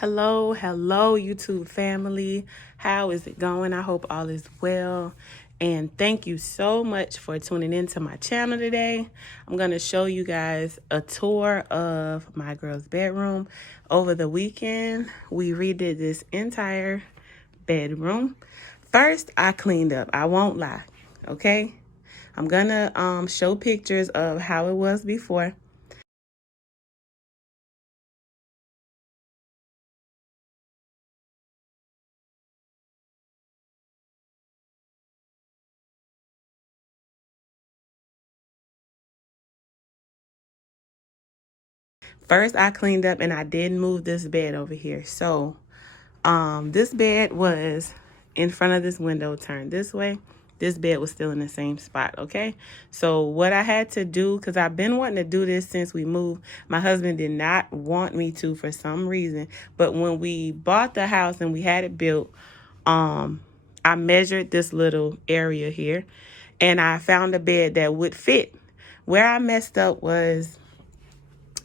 Hello, YouTube family. How is it going? I hope all is well. And thank you so much for tuning into my channel today. I'm going to show you guys a tour of my girl's bedroom. Over the weekend, we redid this entire bedroom. First, I cleaned up. I won't lie, okay? I'm going to show pictures of how it was before. First, I cleaned up and I did move this bed over here. So, this bed was in front of this window turned this way. This bed was still in the same spot, okay? So what I had to do, because I've been wanting to do this since we moved. My husband did not want me to for some reason. But when we bought the house and we had it built, I measured this little area here. And I found a bed that would fit. Where I messed up was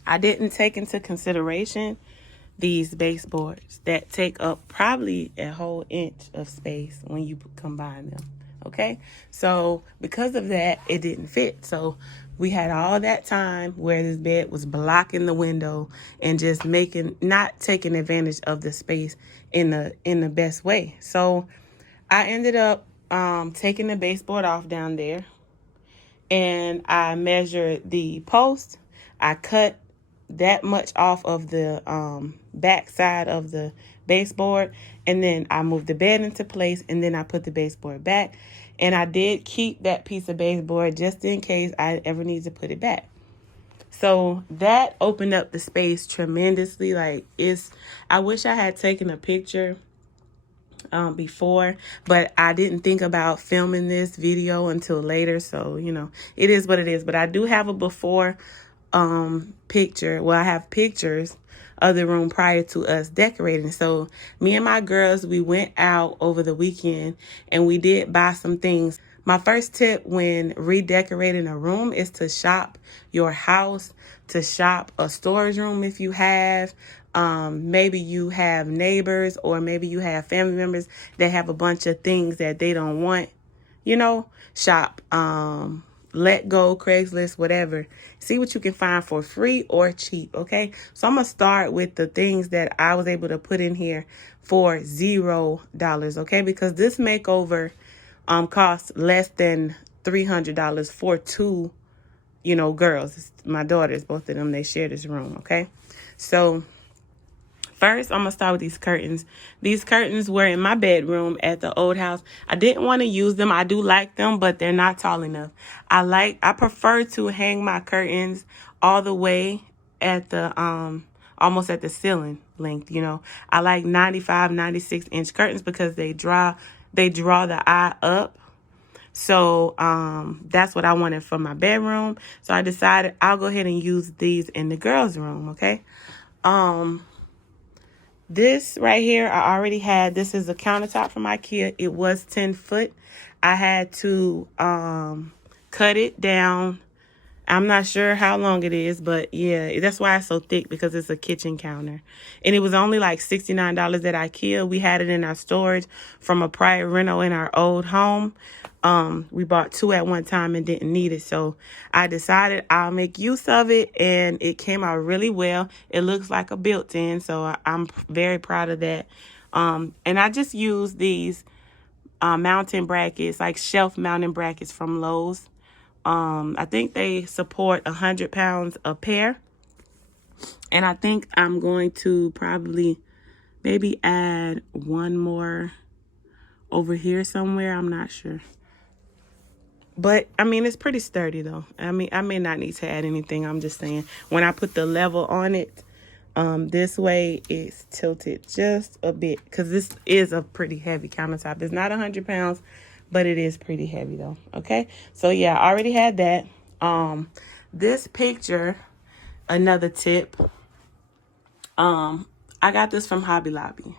I didn't take into consideration these baseboards that take up probably a whole inch of space when you combine them. Okay, so because of that, it didn't fit. So we had all that time where this bed was blocking the window and just not taking advantage of the space in the best way. So I ended up taking the baseboard off down there, and I measured the post. I cut that much off of the back side of the baseboard, and then I moved the bed into place, and then I put the baseboard back, and I did keep that piece of baseboard just in case I ever need to put it back. So that opened up the space tremendously. I wish I had taken a picture before, but I didn't think about filming this video until later. So, it is what it is. But I do have a before picture. Well, I have pictures of the room prior to us decorating. So me and my girls, we went out over the weekend and we did buy some things. My first tip when redecorating a room is to shop your house, to shop a storage room if you have. Maybe you have neighbors or maybe you have family members that have a bunch of things that they don't want. Shop, Let Go, Craigslist, whatever. See what you can find for free or cheap, okay? So I'm going to start with the things that I was able to put in here for $0, okay? Because this makeover costs less than $300 for two, girls. My daughters, both of them, they share this room, okay? So first, I'm going to start with these curtains. These curtains were in my bedroom at the old house. I didn't want to use them. I do like them, but they're not tall enough. I prefer to hang my curtains all the way at the, almost at the ceiling length, I like 95, 96-inch curtains because they draw the eye up. So that's what I wanted for my bedroom. So I decided I'll go ahead and use these in the girls' room, okay? This right here, I already had. This is a countertop from IKEA. It was 10 foot. I had to cut it down. I'm not sure how long it is, but yeah, that's why it's so thick, because it's a kitchen counter. And it was only like $69 at IKEA. We had it in our storage from a prior rental in our old home. We bought two at one time and didn't need it. So I decided I'll make use of it, and it came out really well. It looks like a built-in, so I'm very proud of that. And I just used these mounting brackets, like shelf mounting brackets from Lowe's. I think they support 100 pounds a pair. And I think I'm going to probably maybe add one more over here somewhere. I'm not sure. But, it's pretty sturdy, though. I may not need to add anything. I'm just saying, when I put the level on it, this way, it's tilted just a bit, because this is a pretty heavy countertop. It's not 100 pounds, but it is pretty heavy, though. Okay, so yeah, I already had that. This picture, another tip. I got this from Hobby Lobby,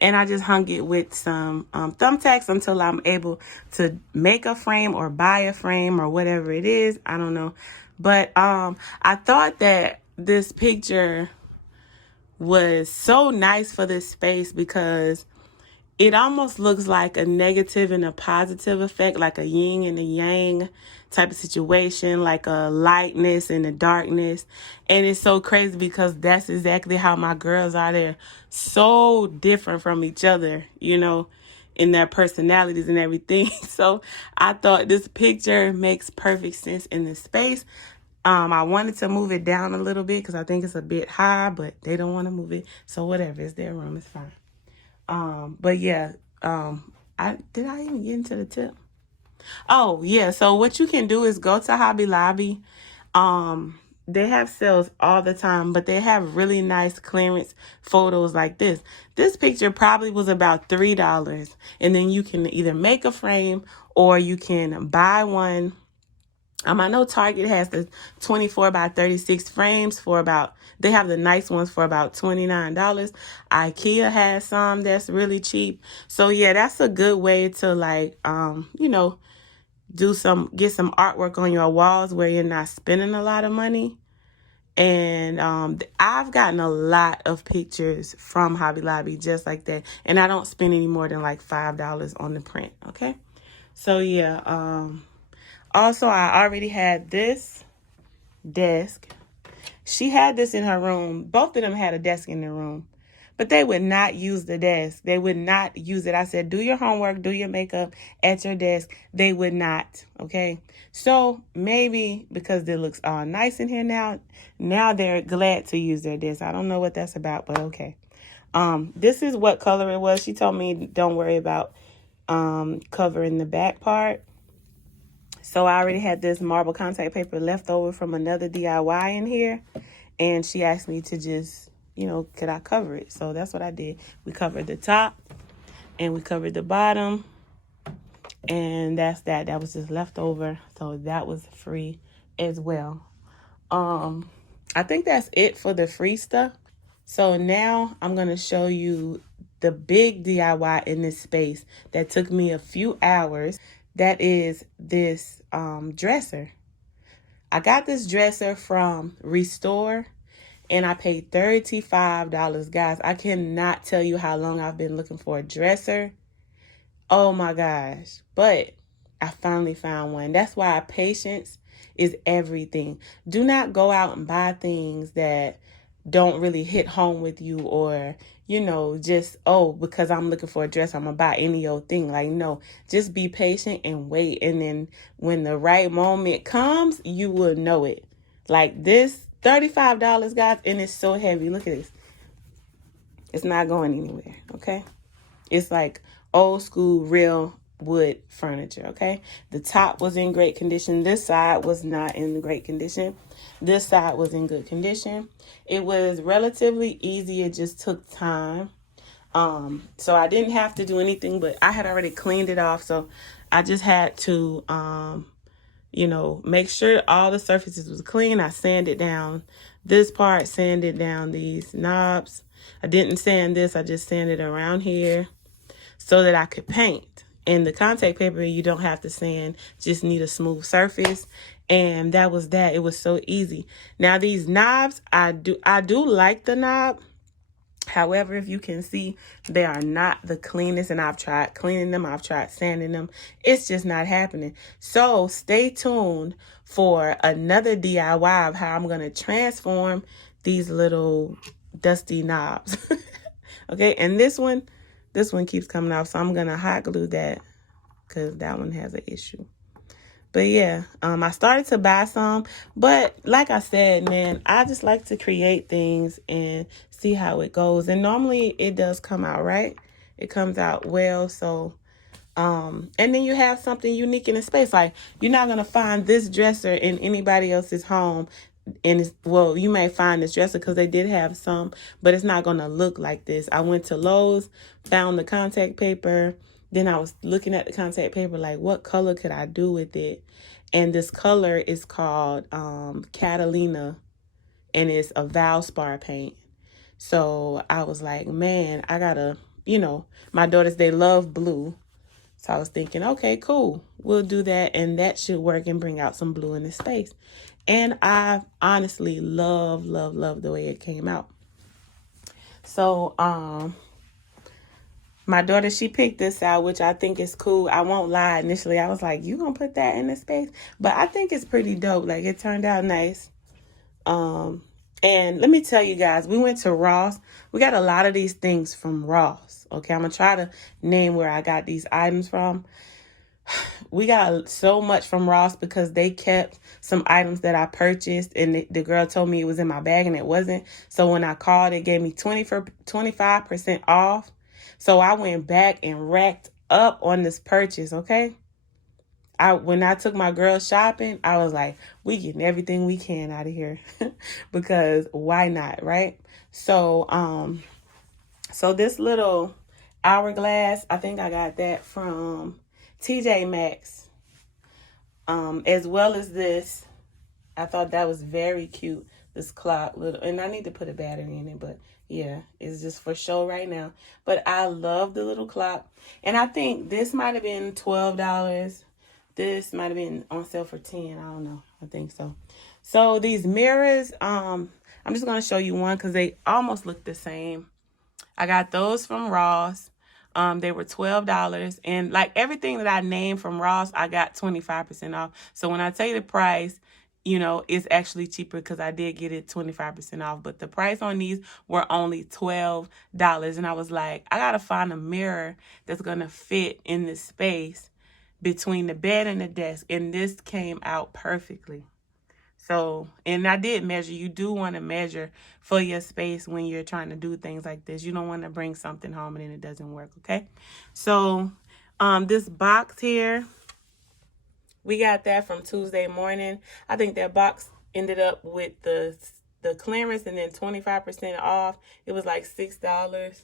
and I just hung it with some thumbtacks until I'm able to make a frame or buy a frame or whatever it is. I don't know, but I thought that this picture was so nice for this space because it almost looks like a negative and a positive effect, like a yin and a yang type of situation, like a lightness and a darkness. And it's so crazy because that's exactly how my girls are. They're so different from each other, you know, in their personalities and everything. So I thought this picture makes perfect sense in this space. I wanted to move it down a little bit because I think it's a bit high, but they don't want to move it. So whatever, it's their room, it's fine. But yeah, did I even get into the tip? Oh yeah, so what you can do is go to Hobby Lobby. They have sales all the time, but they have really nice clearance photos like this. This picture probably was about $3, and then you can either make a frame or you can buy one. I know Target has the 24 by 36 frames for about, they have the nice ones for about $29. IKEA has some that's really cheap. So yeah, that's a good way to like, you know, get some artwork on your walls where you're not spending a lot of money. And I've gotten a lot of pictures from Hobby Lobby just like that. And I don't spend any more than like $5 on the print, okay? So yeah, also, I already had this desk. She had this in her room. Both of them had a desk in their room. But they would not use the desk. They would not use it. I said, do your homework, do your makeup at your desk. They would not, okay? So maybe because it looks all nice in here now they're glad to use their desk. I don't know what that's about, but okay. This is what color it was. She told me don't worry about covering the back part. So I already had this marble contact paper left over from another DIY in here. And she asked me to just, you know, could I cover it? So that's what I did. We covered the top and we covered the bottom. And that's that. That was just left over. So that was free as well. I think that's it for the free stuff. So now I'm going to show you the big DIY in this space that took me a few hours. That is this dresser. I got this dresser from Restore and I paid $35. Guys, I cannot tell you how long I've been looking for a dresser. Oh my gosh. But I finally found one. That's why patience is everything. Do not go out and buy things that don't really hit home with you, or, you know, just, oh, because I'm looking for a dress, I'm going to buy any old thing. Like, no, just be patient and wait. And then when the right moment comes, you will know it. Like this, $35, guys, and it's so heavy. Look at this. It's not going anywhere, okay? It's like old school, real wood furniture, okay? The top was in great condition. This side was not in great condition. This side was in good condition. It was relatively easy. It just took time. So I didn't have to do anything, but I had already cleaned it off. So I just had to, you know, make sure all the surfaces was clean. I sanded down this part, sanded down these knobs. I didn't sand this. I just sanded around here so that I could paint. And the contact paper, you don't have to sand, just need a smooth surface. And that was that. It was so easy. Now these knobs, I do like the knob. However, if you can see, they are not the cleanest, and I've tried cleaning them, I've tried sanding them. It's just not happening. So stay tuned for another DIY of how I'm going to transform these little dusty knobs. Okay, and this one keeps coming off, so I'm going to hot glue that because that one has an issue. But yeah, I started to buy some, but like I said, man, I just like to create things and see how it goes. And normally it does come out right. It comes out well. So, and then you have something unique in the space. Like, you're not going to find this dresser in anybody else's home. And it's, well, you may find this dresser because they did have some, but it's not going to look like this. I went to Lowe's, found the contact paper. Then I was looking at the contact paper, like, what color could I do with it? And this color is called Catalina, and it's a Valspar paint. So I was like, man, I gotta, you know, my daughters, they love blue. So I was thinking, okay, cool. We'll do that, and that should work and bring out some blue in the space. And I honestly love the way it came out. So, my daughter, she picked this out, which I think is cool. I won't lie. Initially, I was like, you gonna put that in the space? But I think it's pretty dope. Like, it turned out nice. And let me tell you guys, we went to Ross. We got a lot of these things from Ross. Okay, I'm gonna try to name where I got these items from. We got so much from Ross because they kept some items that I purchased, and the girl told me it was in my bag and it wasn't. So when I called, it gave me 25% off. So I went back and racked up on this purchase, okay? When I took my girl shopping, I was like, we getting everything we can out of here because why not, right? So this little hourglass, I think I got that from TJ Maxx. As well as this, I thought that was very cute. This clock little, and I need to put a battery in it, but yeah, it's just for show right now. But I love the little clock, and I think this might have been $12. This might have been on sale for 10. I don't know. I think so. So these mirrors, I'm just gonna show you one because they almost look the same. I got those from Ross. They were $12. And like everything that I named from Ross, I got 25% off. So when I tell you the price, you know, it's actually cheaper because I did get it 25% off. But the price on these were only $12. And I was like, I got to find a mirror that's going to fit in this space between the bed and the desk. And this came out perfectly. So, and I did measure. You do want to measure for your space when you're trying to do things like this. You don't want to bring something home and then it doesn't work, okay? So, this box here, we got that from Tuesday morning. I think that box ended up with the clearance and then 25% off. It was like $6.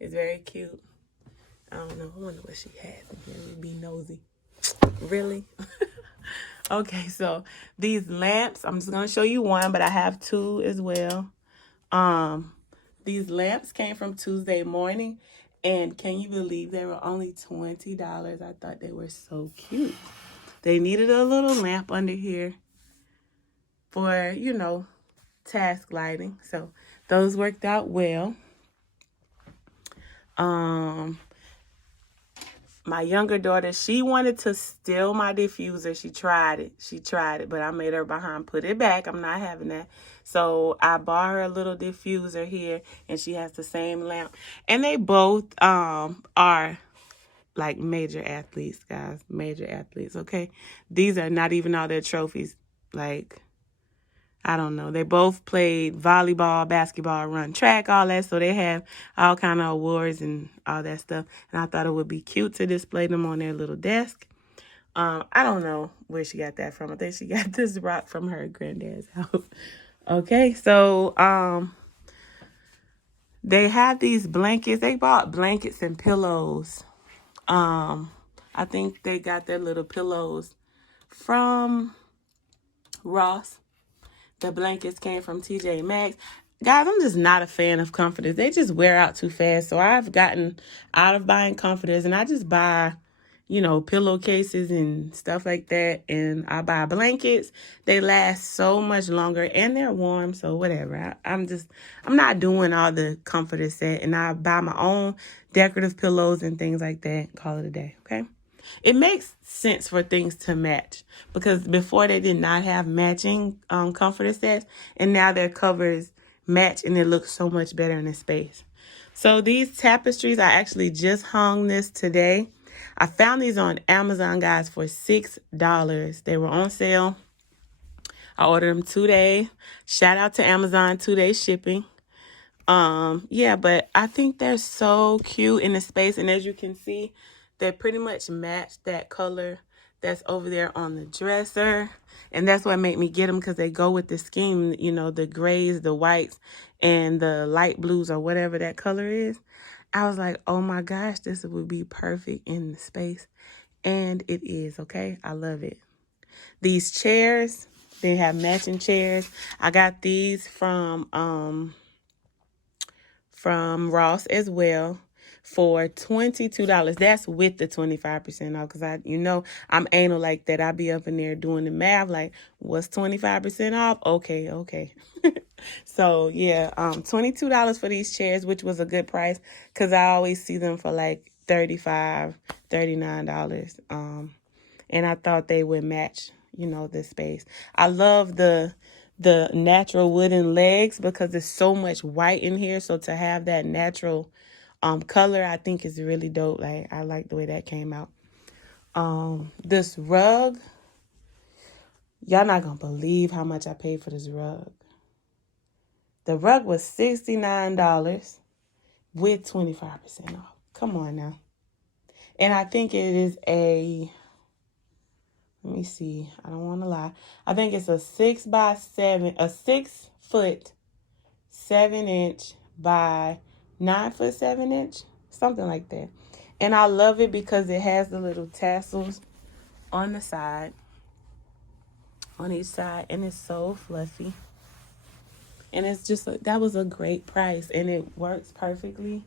It's very cute. I don't know. I wonder what she had in here. We'd be nosy. Really? Okay, so these lamps, I'm just going to show you one, but I have two as well. These lamps came from Tuesday morning, and can you believe they were only $20? I thought they were so cute. They needed a little lamp under here for, you know, task lighting. So those worked out well. My younger daughter, she wanted to steal my diffuser. She tried it, but I made her behind put it back. I'm not having that. So I bought her a little diffuser here, and she has the same lamp. And they both are like major athletes, guys. Major athletes, okay? These are not even all their trophies. Like, I don't know. They both played volleyball, basketball, run track, all that. So they have all kind of awards and all that stuff. And I thought it would be cute to display them on their little desk. I don't know where she got that from. I think she got this rock from her granddad's house. Okay, so they have these blankets. They bought blankets and pillows. I think they got their little pillows from Ross. The blankets came from TJ Maxx. Guys, I'm just not a fan of comforters. They just wear out too fast. So I've gotten out of buying comforters, and I just buy, you know, pillowcases and stuff like that. And I buy blankets. They last so much longer, and they're warm. So whatever. I'm not doing all the comforter set. And I buy my own decorative pillows and things like that. Call it a day, okay? It makes sense for things to match because before they did not have matching comforter sets, and now their covers match and it looks so much better in the space. So these tapestries, I actually just hung this today. I found these on Amazon, guys, for $6. They were on sale. I ordered them 2 days. Shout out to Amazon, 2-day shipping. Yeah, but I think they're so cute in the space, and as you can see, they pretty much match that color that's over there on the dresser. And that's what made me get them, because they go with the scheme, you know, the grays, the whites, and the light blues, or whatever that color is. I was like, oh my gosh, this would be perfect in the space. And it is, okay? I love it. These chairs, they have matching chairs. I got these from Ross as well for $22. That's with the 25% off, because I'm anal like that. I be up in there doing the math like, what's 25% off? Okay. So yeah, $22 for these chairs, which was a good price because I always see them for like $35, $39. And I thought they would match, the space. I love the natural wooden legs because there's so much white in here. So to have that natural color, I think is really dope. Like, I like the way that came out. This rug, y'all not gonna believe how much I paid for this rug. The rug was $69 with 25% off. Come on now. And I think it is let me see. I don't want to lie. I think it's a 6 foot 7-inch by 9 foot 7-inch, something like that. And I love it because it has the little tassels on the side, on each side, and it's so fluffy. And it's just that was a great price, and it works perfectly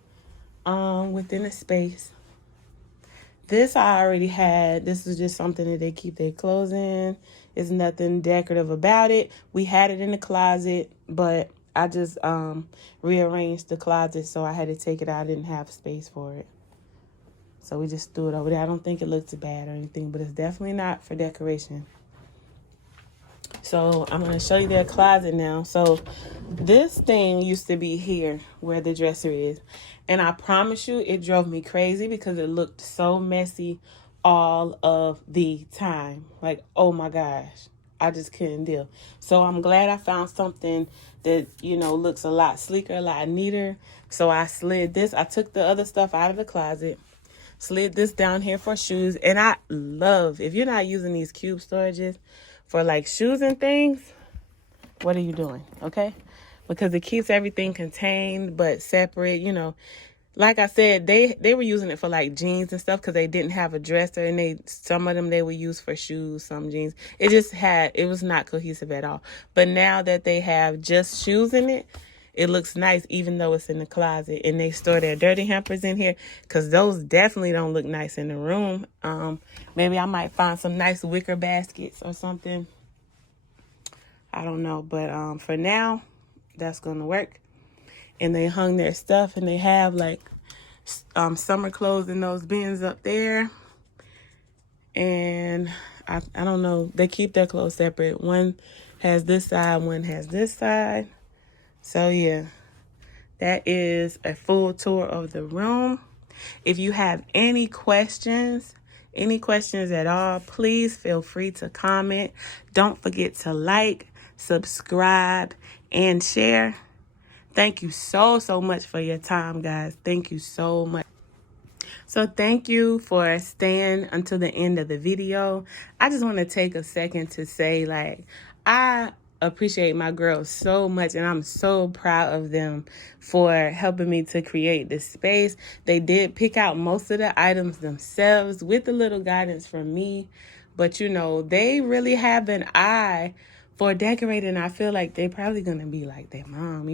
within the space. This I already had. This is just something that they keep their clothes in. There's nothing decorative about it. We had it in the closet, but I just rearranged the closet, so I had to take it out. I didn't have space for it. So we just threw it over there. I don't think it looks bad or anything, but it's definitely not for decoration. So I'm going to show you their closet now. So this thing used to be here where the dresser is. And I promise you, it drove me crazy because it looked so messy all of the time. Like, oh my gosh, I just couldn't deal. So I'm glad I found something that, looks a lot sleeker, a lot neater. So I slid this. I took the other stuff out of the closet, slid this down here for shoes. And I love, if you're not using these cube storages for like shoes and things, what are you doing? Okay? Because it keeps everything contained but separate. Like I said, they were using it for like jeans and stuff because they didn't have a dresser, and some of them they would use for shoes, some jeans. It was not cohesive at all. But now that they have just shoes in it, it looks nice even though it's in the closet. And they store their dirty hampers in here because those definitely don't look nice in the room. Maybe I might find some nice wicker baskets or something. I don't know. But for now, that's going to work. And they hung their stuff, and they have like summer clothes in those bins up there. And I don't know. They keep their clothes separate. One has this side, one has this side. So yeah, that is a full tour of the room. If you have any questions at all, please feel free to comment. Don't forget to like, subscribe, and share. Thank you so much for your time, guys. Thank you so much. So thank you for staying until the end of the video. I just want to take a second to say, I appreciate my girls so much, and I'm so proud of them for helping me to create this space. They did pick out most of the items themselves with a little guidance from me, but they really have an eye for decorating. I feel like they're probably gonna be like their mom,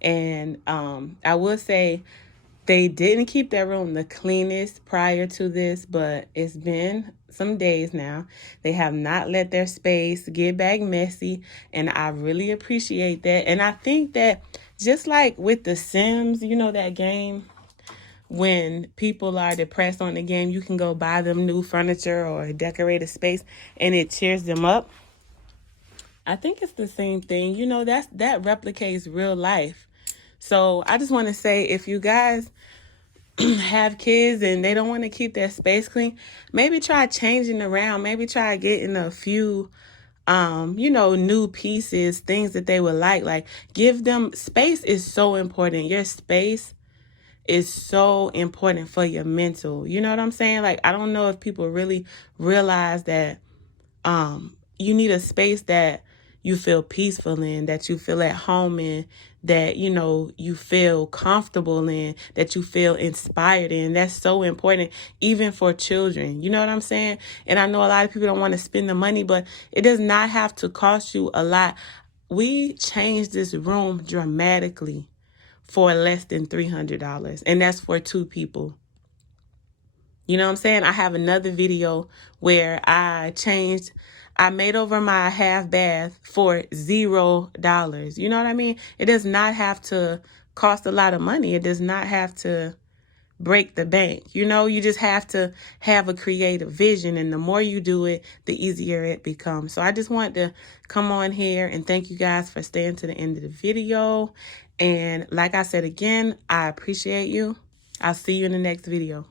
And I will say they didn't keep their room the cleanest prior to this, but it's been some days now. They have not let their space get back messy, and I really appreciate that. And I think that just like with The Sims, that game, when people are depressed on the game, you can go buy them new furniture or decorate a space, and it cheers them up. I think it's the same thing. That replicates real life. So I just want to say, if you guys have kids and they don't want to keep their space clean, maybe try changing around. Maybe try getting a few, new pieces, things that they would like. Like, give them, space is so important. Your space is so important for your mental. You know what I'm saying? Like, I don't know if people really realize that you need a space that you feel peaceful in, that you feel at home in, that, you feel comfortable in, that you feel inspired in. That's so important, even for children. You know what I'm saying? And I know a lot of people don't want to spend the money, but it does not have to cost you a lot. We changed this room dramatically for less than $300, and that's for 2 people. You know what I'm saying? I have another video where I I made over my half bath for $0. You know what I mean? It does not have to cost a lot of money. It does not have to break the bank. You know, you just have to have a creative vision, and the more you do it, the easier it becomes. So I just wanted to come on here and thank you guys for staying to the end of the video. And like I said again, I appreciate you. I'll see you in the next video.